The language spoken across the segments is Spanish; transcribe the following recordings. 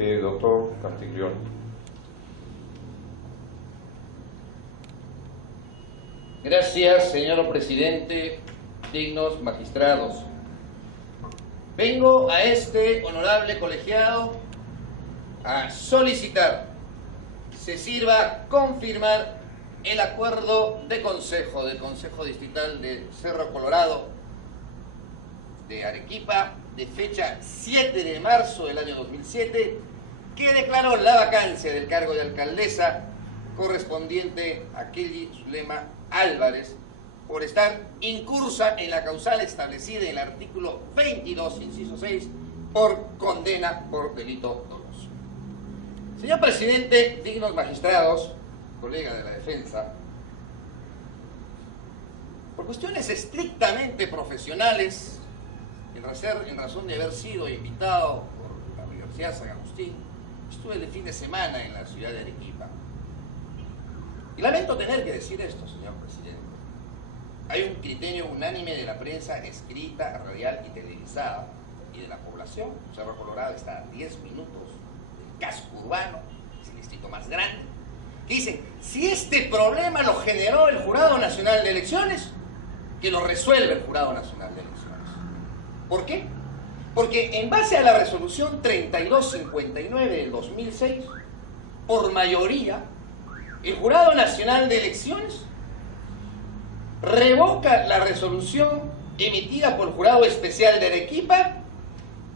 Doctor Castiglione. Gracias, señor presidente, dignos magistrados. Vengo a este honorable colegiado a solicitar se sirva a confirmar el acuerdo de consejo del Consejo Distrital de Cerro Colorado de Arequipa de fecha 7 de marzo del año 2007 que declaró la vacancia del cargo de alcaldesa correspondiente a Kelly Zulema Álvarez por estar incursa en la causal establecida en el artículo 22, inciso 6, por condena por delito doloso. Señor presidente, dignos magistrados, colega de la defensa, por cuestiones estrictamente profesionales, en razón de haber sido invitado por la Universidad San Agustín, estuve el fin de semana en la ciudad de Arequipa. Y lamento tener que decir esto, señor presidente. Hay un criterio unánime de la prensa escrita, radial y televisada, y de la población. Cerro Colorado está a 10 minutos del casco urbano, es el distrito más grande, que dice, si este problema lo generó el Jurado Nacional de Elecciones, que lo resuelve el Jurado Nacional de Elecciones. ¿Por qué? Porque en base a la resolución 3259 del 2006, por mayoría, el Jurado Nacional de Elecciones revoca la resolución emitida por el Jurado Especial de Arequipa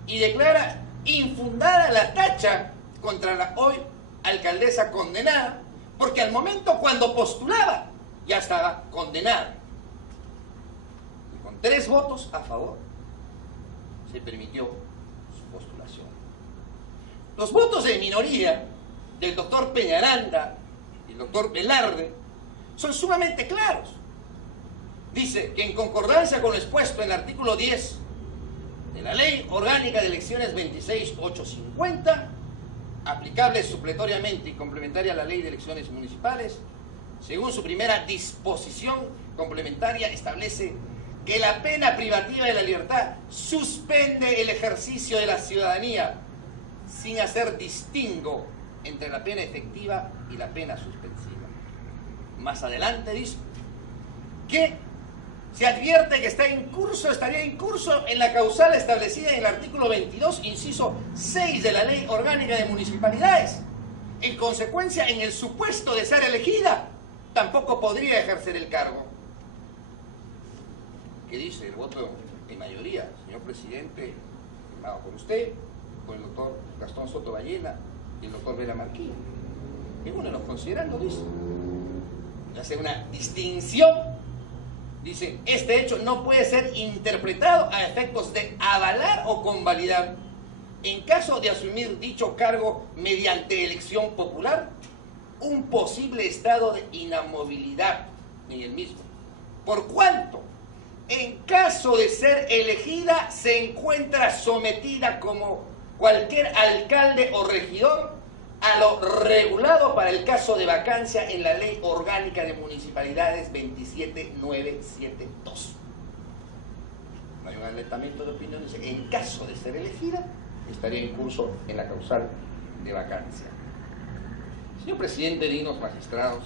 y declara infundada la tacha contra la hoy alcaldesa condenada, porque al momento cuando postulaba ya estaba condenada. Y con 3 votos a favor se permitió su postulación. Los votos de minoría del doctor Peñaranda y el doctor Velarde son sumamente claros. Dice que en concordancia con lo expuesto en el artículo 10 de la Ley Orgánica de Elecciones 26850, aplicable supletoriamente y complementaria a la Ley de Elecciones Municipales, según su primera disposición complementaria establece que la pena privativa de la libertad suspende el ejercicio de la ciudadanía sin hacer distingo entre la pena efectiva y la pena suspensiva. Más adelante dice que se advierte que estaría en curso en la causal establecida en el artículo 22, inciso 6 de la Ley Orgánica de Municipalidades. En consecuencia, en el supuesto de ser elegida, tampoco podría ejercer el cargo. ¿Qué dice el voto de mayoría, señor presidente, firmado por usted, por el doctor Gastón Soto Ballena y el doctor Vela Marquín? Y bueno, los considerando, dice, hace una distinción. Dice, este hecho no puede ser interpretado a efectos de avalar o convalidar, en caso de asumir dicho cargo mediante elección popular, un posible estado de inamovilidad en el mismo. Por cuanto, en caso de ser elegida, se encuentra sometida como cualquier alcalde o regidor a lo regulado para el caso de vacancia en la Ley Orgánica de Municipalidades 27972. No hay un alertamiento de opinión, dice, en caso de ser elegida, estaría en curso en la causal de vacancia. Señor presidente, dignos magistrados,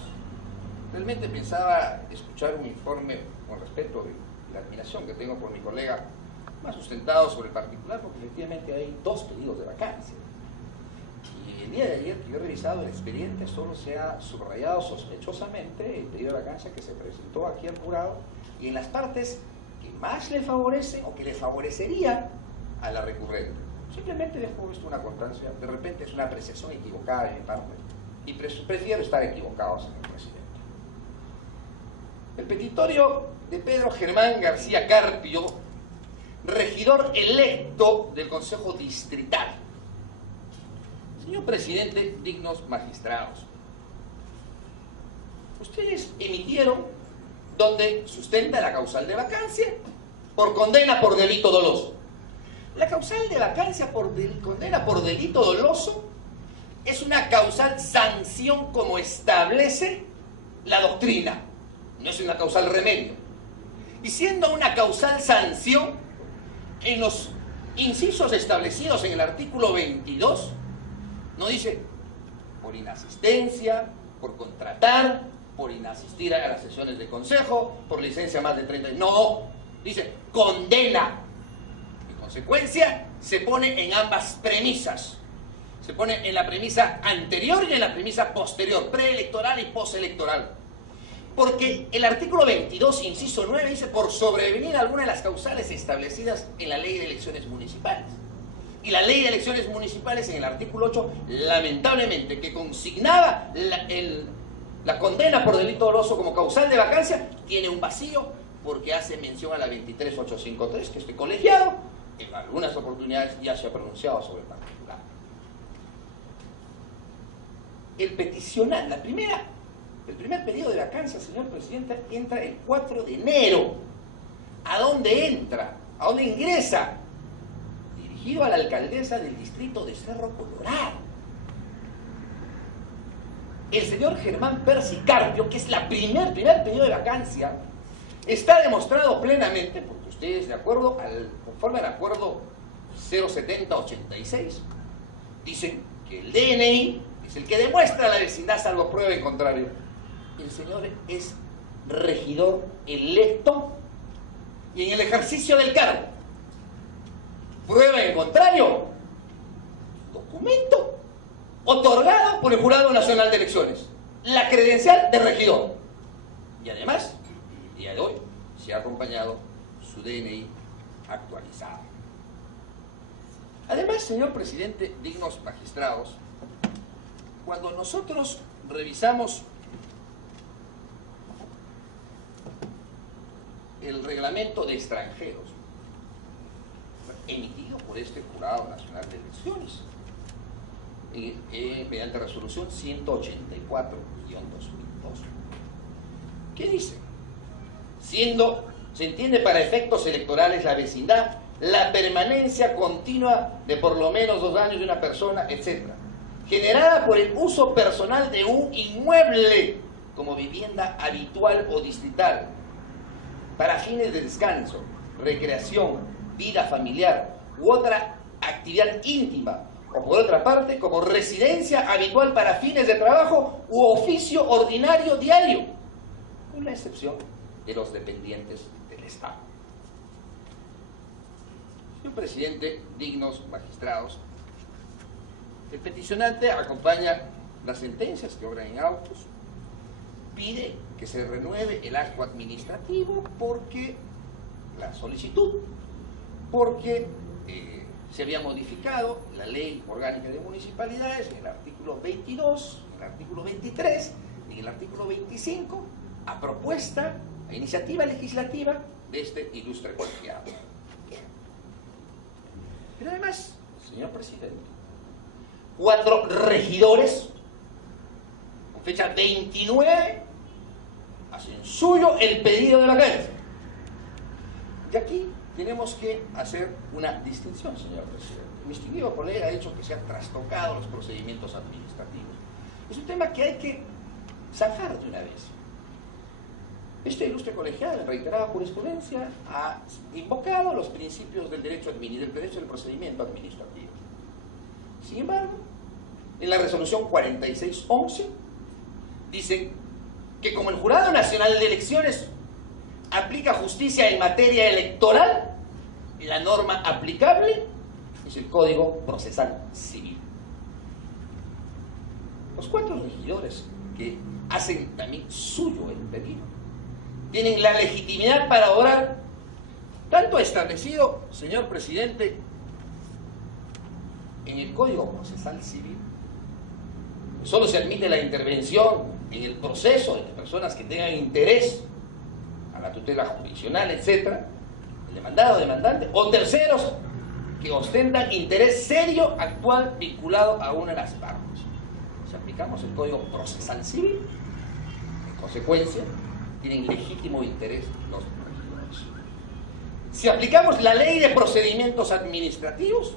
realmente pensaba escuchar un informe con respecto de la admiración que tengo por mi colega, más sustentado sobre el particular, porque efectivamente hay 2 pedidos de vacancia. Y el día de ayer que yo he revisado el expediente, solo se ha subrayado sospechosamente el pedido de vacancia que se presentó aquí al jurado y en las partes que más le favorecen o que le favorecería a la recurrente. Simplemente dejo esto una constancia, de repente es una apreciación equivocada de mi parte y prefiero estar equivocado, señor presidente. El petitorio de Pedro Germán García Carpio, regidor electo del Consejo Distrital. Señor presidente, dignos magistrados, ustedes emitieron donde sustenta la causal de vacancia por condena por delito doloso. La causal de vacancia por condena por delito doloso es una causal sanción como establece la doctrina, no es una causal remedio. Y siendo una causal sanción, en los incisos establecidos en el artículo 22, No dice por inasistencia, por contratar, por inasistir a las sesiones de consejo, por licencia más de 30. No, dice condena. En consecuencia, se pone en ambas premisas. Se pone en la premisa anterior y en la premisa posterior, preelectoral y postelectoral. Porque el artículo 22, inciso 9, dice por sobrevenir alguna de las causales establecidas en la Ley de Elecciones Municipales. Y la Ley de Elecciones Municipales, en el artículo 8, lamentablemente, que consignaba la condena por delito doloso como causal de vacancia, tiene un vacío porque hace mención a la 23853, que este colegiado en algunas oportunidades ya se ha pronunciado sobre el particular. El peticionario, el primer periodo de vacancia, señor presidente, entra el 4 de enero. ¿A dónde entra? ¿A dónde ingresa? Dirigido a la alcaldesa del distrito de Cerro Colorado. El señor Germán Persicarpio, que es el primer periodo de vacancia, está demostrado plenamente, porque ustedes, conforme al acuerdo 07086, dicen que el DNI es el que demuestra la vecindad, salvo prueba en contrario. El señor es regidor electo y en el ejercicio del cargo. Prueba en contrario, documento otorgado por el Jurado Nacional de Elecciones, la credencial de regidor. Y además, el día de hoy, se ha acompañado su DNI actualizado. Además, señor presidente, dignos magistrados, cuando nosotros revisamos el reglamento de extranjeros emitido por este Jurado Nacional de Elecciones mediante resolución 184-2002, ¿qué dice? Se entiende para efectos electorales la vecindad, la permanencia continua de por lo menos 2 años de una persona, etc., generada por el uso personal de un inmueble como vivienda habitual o distrital, para fines de descanso, recreación, vida familiar u otra actividad íntima, o por otra parte, como residencia habitual para fines de trabajo u oficio ordinario diario, con la excepción de los dependientes del Estado. Señor presidente, dignos magistrados, el peticionante acompaña las sentencias que obran en autos, pide que se renueve el acto administrativo porque la solicitud, porque se había modificado la Ley Orgánica de Municipalidades en el artículo 22, en el artículo 23, en el artículo 25, a iniciativa legislativa de este ilustre colegiado. Pero además, señor presidente, 4 regidores, con fecha 29, hacen suyo el pedido de vacancia. Y aquí tenemos que hacer una distinción, señor presidente. Mi distinguido colega ha dicho que se han trastocado los procedimientos administrativos. Es un tema que hay que zafar de una vez. Este ilustre colegiado, en reiterada jurisprudencia, ha invocado los principios del derecho del procedimiento administrativo. Sin embargo, en la resolución 4611 dice que como el Jurado Nacional de Elecciones aplica justicia en materia electoral, la norma aplicable es el Código Procesal Civil. Los 4 regidores que hacen también suyo el pedido tienen la legitimidad para obrar tanto establecido, señor presidente, en el Código Procesal Civil. Solo se admite la intervención en el proceso de personas que tengan interés a la tutela jurisdiccional, etc., el demandado o demandante, o terceros que ostentan interés serio actual vinculado a una de las partes. Si aplicamos el Código Procesal Civil, en consecuencia, tienen legítimo interés los regidores. Si aplicamos la Ley de Procedimientos Administrativos,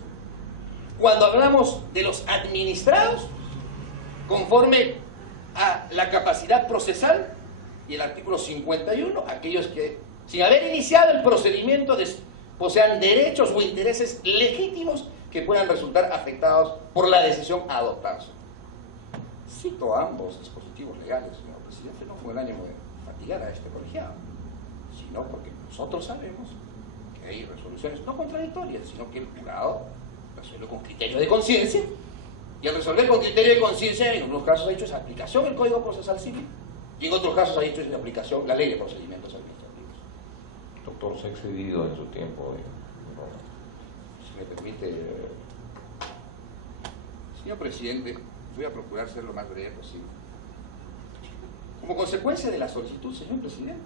cuando hablamos de los administrados, conforme a la capacidad procesal y el artículo 51, aquellos que, sin haber iniciado el procedimiento, posean derechos o intereses legítimos que puedan resultar afectados por la decisión a adoptarse. Cito ambos dispositivos legales, señor presidente, no con el ánimo de fatigar a este colegiado, sino porque nosotros sabemos que hay resoluciones no contradictorias, sino que el jurado resuelve con criterio de conciencia, y al resolver con criterio de conciencia, en algunos casos ha hecho esa aplicación el Código Procesal Civil, y en otros casos ha hecho esa aplicación la Ley de Procedimientos Administrativos. Doctor, se ha excedido en su tiempo. Si me permite, señor presidente, voy a procurar ser lo más breve posible. Como consecuencia de la solicitud, señor presidente,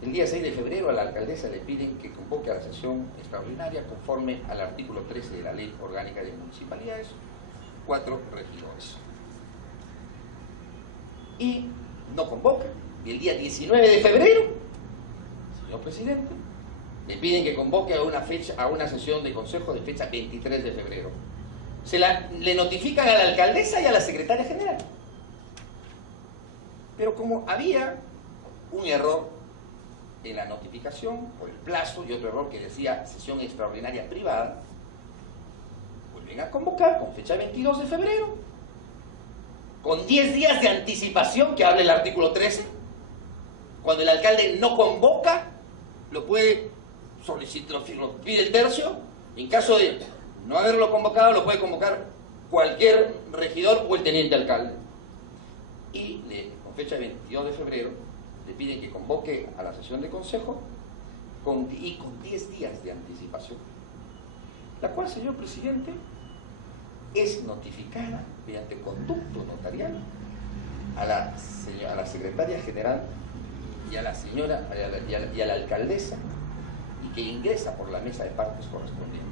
el día 6 de febrero a la alcaldesa le piden que convoque a la sesión extraordinaria conforme al artículo 13 de la Ley Orgánica de Municipalidades, 4 regidores. Y no convoca. Y el día 19 de febrero, señor presidente, le piden que convoque a una sesión de consejo de fecha 23 de febrero. Le notifican a la alcaldesa y a la secretaria general. Pero como había un error en la notificación por el plazo y otro error que decía sesión extraordinaria privada, vuelven a convocar con fecha 22 de febrero, con 10 días de anticipación que habla el artículo 13. Cuando el alcalde no convoca, lo puede solicitar, lo pide el tercio. En caso de no haberlo convocado, lo puede convocar cualquier regidor o el teniente alcalde. Y con fecha 22 de febrero le piden que convoque a la sesión de consejo con 10 días de anticipación, la cual, señor presidente, es notificada mediante conducto notarial a la secretaria general y a la señora y a la alcaldesa, y que ingresa por la mesa de partes correspondiente.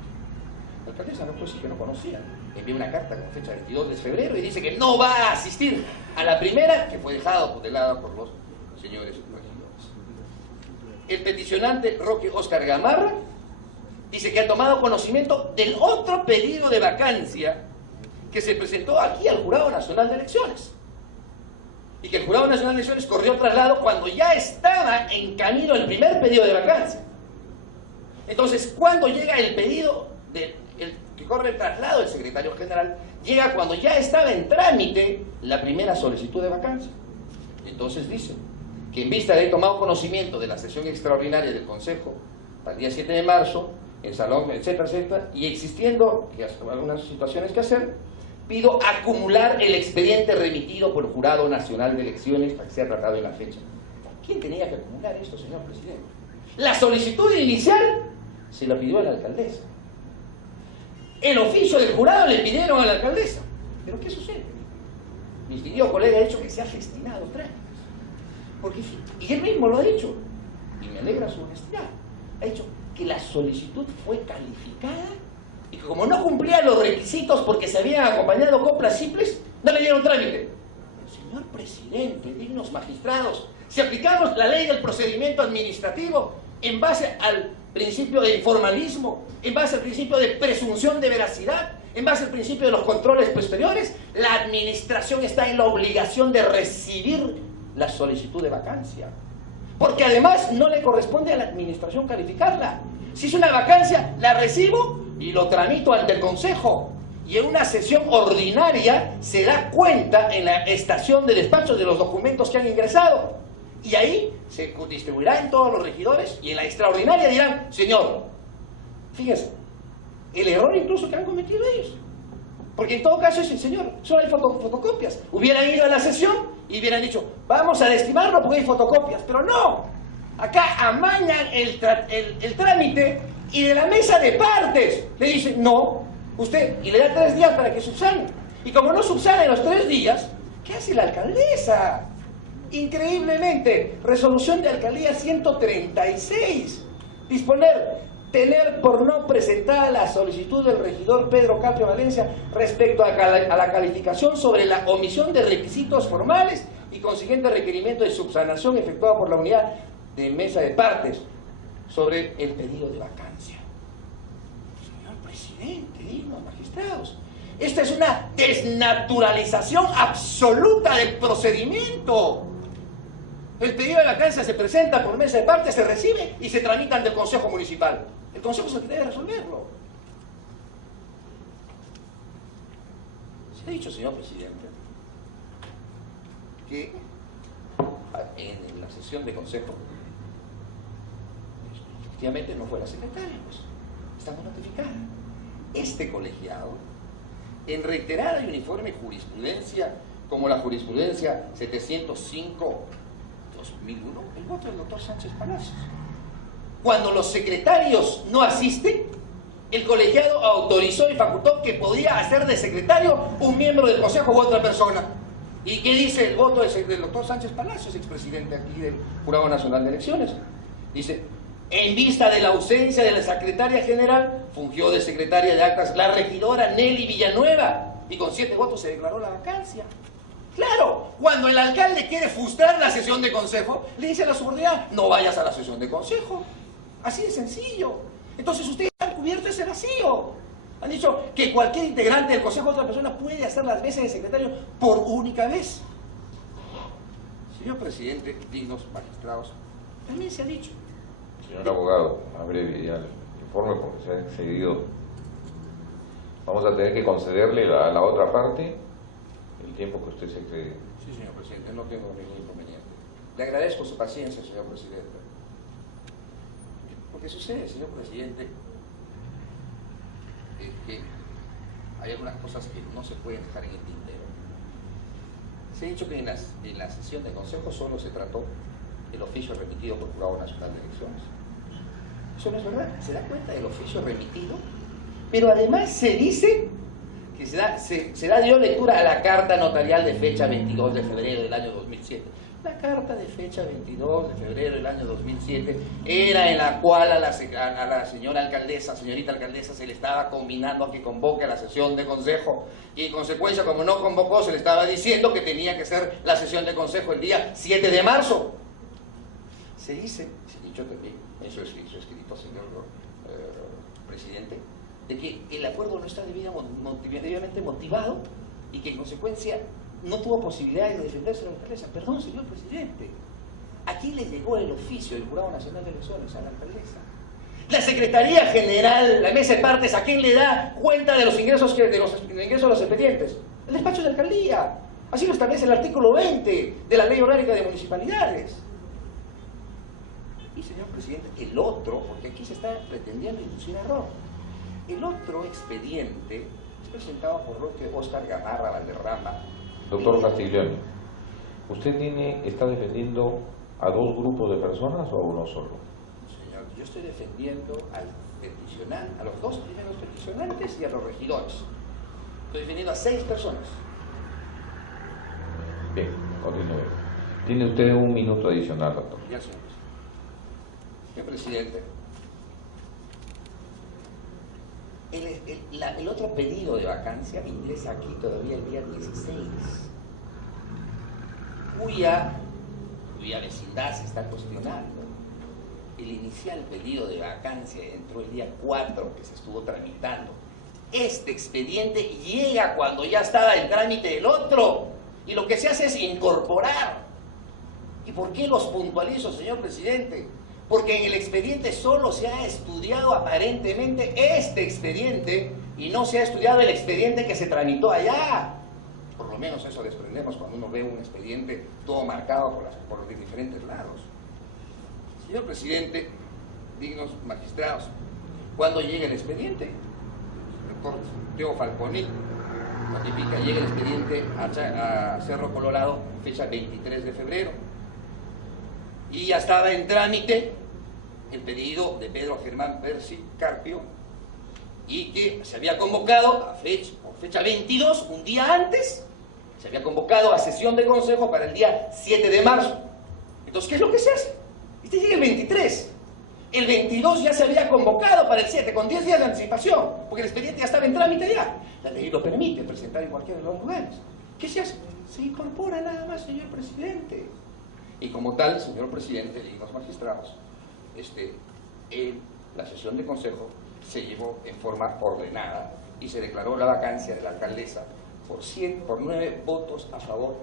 La alcaldesa no puede decir que no conocía, envía una carta con fecha 22 de febrero y dice que no va a asistir a la primera, que fue dejada tutelada por los señores regidores. El peticionante Roque Oscar Gamarra dice que ha tomado conocimiento del otro pedido de vacancia que se presentó aquí al Jurado Nacional de Elecciones, y que el Jurado Nacional de Elecciones corrió traslado cuando ya estaba en camino el primer pedido de vacancia. Entonces, cuando llega el pedido que corre el traslado del secretario general, llega cuando ya estaba en trámite la primera solicitud de vacancia. Entonces dice que en vista de haber tomado conocimiento de la sesión extraordinaria del Consejo para el día 7 de marzo, el salón, etcétera, etcétera, y existiendo algunas situaciones que hacer, pido acumular el expediente remitido por el Jurado Nacional de Elecciones para que sea tratado en la fecha. ¿Quién tenía que acumular esto, señor presidente? La solicitud inicial se la pidió a la alcaldesa. El oficio del jurado le pidieron a la alcaldesa. ¿Pero qué sucede? Mi querido colega ha dicho que se ha festinado trámites. Y él mismo lo ha dicho, y me alegra su honestidad. Ha dicho que la solicitud fue calificada y que como no cumplía los requisitos porque se habían acompañado compras simples, no le dieron trámite. Pero, señor presidente, dignos magistrados, si aplicamos la ley del procedimiento administrativo en base al principio de informalismo, en base al principio de presunción de veracidad, en base al principio de los controles posteriores, la administración está en la obligación de recibir la solicitud de vacancia. Porque además no le corresponde a la administración calificarla. Si es una vacancia, la recibo y lo tramito ante el Consejo. Y en una sesión ordinaria se da cuenta en la estación de despacho de los documentos que han ingresado. Y ahí se distribuirá en todos los regidores, y en la extraordinaria dirán: señor, fíjese, el error incluso que han cometido ellos. Porque en todo caso es el señor, solo hay fotocopias. Hubieran ido a la sesión y hubieran dicho: vamos a desestimarlo porque hay fotocopias. Pero no, acá amañan el trámite, y de la mesa de partes le dicen: no, usted, y le da 3 días para que subsane. Y como no subsane en los 3 días, ¿qué hace la alcaldesa? Increíblemente, resolución de alcaldía 136, tener por no presentada la solicitud del regidor Pedro Carpio Valencia respecto a la calificación sobre la omisión de requisitos formales y consiguiente requerimiento de subsanación efectuado por la unidad de mesa de partes sobre el pedido de vacancia. Señor presidente, dignos magistrados, esta es una desnaturalización absoluta del procedimiento. El pedido de vacancia se presenta por mesa de partes, se recibe y se tramita ante el Consejo Municipal. El Consejo es el que debe resolverlo. He dicho, señor presidente, que en la sesión de consejo efectivamente no fue la secretaria, pues estamos notificada. Este colegiado, en reiterada y uniforme jurisprudencia, como la jurisprudencia 705-2001, el voto del doctor Sánchez Palacios. Cuando los secretarios no asisten, el colegiado autorizó y facultó que podía hacer de secretario un miembro del consejo u otra persona. ¿Y qué dice el voto del doctor Sánchez Palacios, expresidente aquí del Jurado Nacional de Elecciones? Dice: en vista de la ausencia de la secretaria general, fungió de secretaria de actas la regidora Nelly Villanueva y con 7 votos se declaró la vacancia. Claro, cuando el alcalde quiere frustrar la sesión de consejo, le dice a la subordinada: no vayas a la sesión de consejo. Así de sencillo. Entonces ustedes han cubierto ese vacío. Han dicho que cualquier integrante del consejo de otra persona puede hacer las veces de secretario por única vez. Señor presidente, dignos magistrados, también se ha dicho. Señor abogado, abrevie ya el informe porque se ha excedido. Vamos a tener que concederle a la otra parte el tiempo que usted se excede. Sí, señor presidente, no tengo ningún inconveniente. Le agradezco su paciencia, señor presidente. Porque sucede, señor presidente, que hay algunas cosas que no se pueden dejar en el tintero. Se ha dicho que en la sesión de consejo solo se trató el oficio remitido por el Jurado Nacional de Elecciones. Eso no es verdad. Se da cuenta del oficio remitido, pero además se dice que se dio lectura a la carta notarial de fecha 22 de febrero del año 2007. La carta de fecha 22 de febrero del año 2007 era en la cual a la señorita alcaldesa, se le estaba combinando a que convoque a la sesión de consejo y en consecuencia, como no convocó, se le estaba diciendo que tenía que ser la sesión de consejo el día 7 de marzo. Se dice, se ha dicho también, eso es escrito, señor presidente, de que el acuerdo no está debidamente motivado y que en consecuencia no tuvo posibilidades de defenderse de la alcaldesa. Perdón, señor presidente, aquí le llegó el oficio del Jurado Nacional de Elecciones a la alcaldesa. La Secretaría General, la mesa de partes, ¿a quién le da cuenta de los ingresos de los expedientes? El despacho de alcaldía. Así lo establece el artículo 20 de la Ley Orgánica de Municipalidades. Y, señor presidente, el otro, porque aquí se está pretendiendo inducir error, el otro expediente es presentado por Roque Oscar Gamarra Valderrama. Doctor Castiglione, ¿usted está defendiendo a 2 grupos de personas o a uno solo? Señor, yo estoy defendiendo a los 2 primeros peticionantes y a los regidores. Estoy defendiendo a 6 personas. Bien, continúe. Tiene usted 1 minuto adicional, doctor. Ya, señor presidente. Señor presidente, el otro pedido de vacancia ingresa aquí todavía el día 16, cuya vecindad se está cuestionando. El inicial pedido de vacancia entró el día 4, que se estuvo tramitando. Este expediente llega cuando ya estaba en trámite el otro, y lo que se hace es incorporar. ¿Y por qué los puntualizo, señor presidente? Porque en el expediente solo se ha estudiado aparentemente este expediente y no se ha estudiado el expediente que se tramitó allá. Por lo menos eso desprendemos cuando uno ve un expediente todo marcado por los diferentes lados. Señor presidente, dignos magistrados, cuando llega el expediente, el doctor Teo Falconi notifica, llega el expediente a Cerro Colorado, fecha 23 de febrero. Y ya estaba en trámite el pedido de Pedro Germán Percy Carpio y que se había convocado por fecha 22, un día antes, se había convocado a sesión de consejo para el día 7 de marzo. Entonces, ¿qué es lo que se hace? Este llega el 23. El 22 ya se había convocado para el 7, con 10 días de anticipación, porque el expediente ya estaba en trámite ya. La ley lo permite presentar en cualquiera de los lugares. ¿Qué se hace? Se incorpora nada más, señor presidente. Y como tal, señor presidente y los magistrados, la sesión de consejo se llevó en forma ordenada y se declaró la vacancia de la alcaldesa por 9 votos a favor,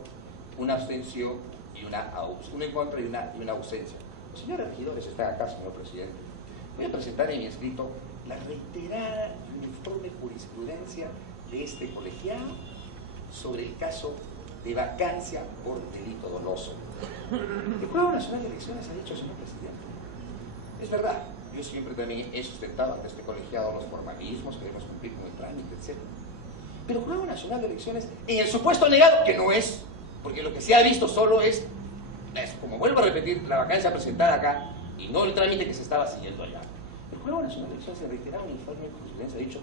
una abstención y una en contra y una ausencia. Los señores regidores están acá, señor presidente. Voy a presentar en mi escrito la reiterada y uniforme jurisprudencia de este colegiado sobre el caso de vacancia por delito doloso. El Jurado Nacional de Elecciones ha dicho, señor presidente, es verdad, yo siempre también he sustentado ante este colegiado los formalismos, queremos cumplir con el trámite, etc. Pero el Jurado Nacional de Elecciones, en el supuesto negado, que no es, porque lo que se ha visto solo es, como vuelvo a repetir, la vacancia presentada acá y no el trámite que se estaba siguiendo allá. El Jurado Nacional de Elecciones, en reiterado informe de jurisprudencia, ha dicho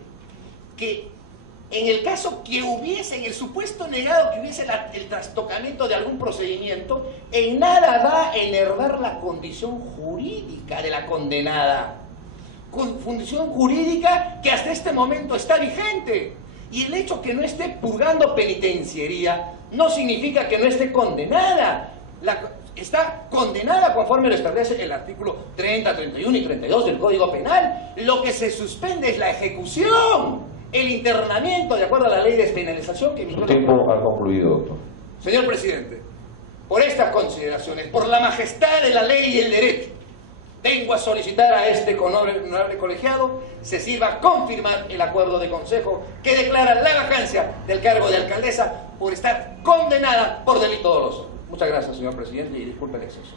que en el caso que hubiese, en el supuesto negado que hubiese el trastocamiento de algún procedimiento, en nada va a enervar la condición jurídica de la condenada. Condición jurídica que hasta este momento está vigente. Y el hecho que no esté purgando penitenciaría no significa que no esté condenada. Está condenada conforme lo establece el artículo 30, 31 y 32 del Código Penal. Lo que se suspende es la ejecución, el internamiento, de acuerdo a la ley de despenalización que... Su tiempo ha concluido, doctor. Señor presidente, por estas consideraciones, por la majestad de la ley y el derecho, vengo a solicitar a este honorable colegiado se sirva a confirmar el acuerdo de consejo que declara la vacancia del cargo de alcaldesa por estar condenada por delito doloso. Muchas gracias, señor presidente, y disculpe el exceso.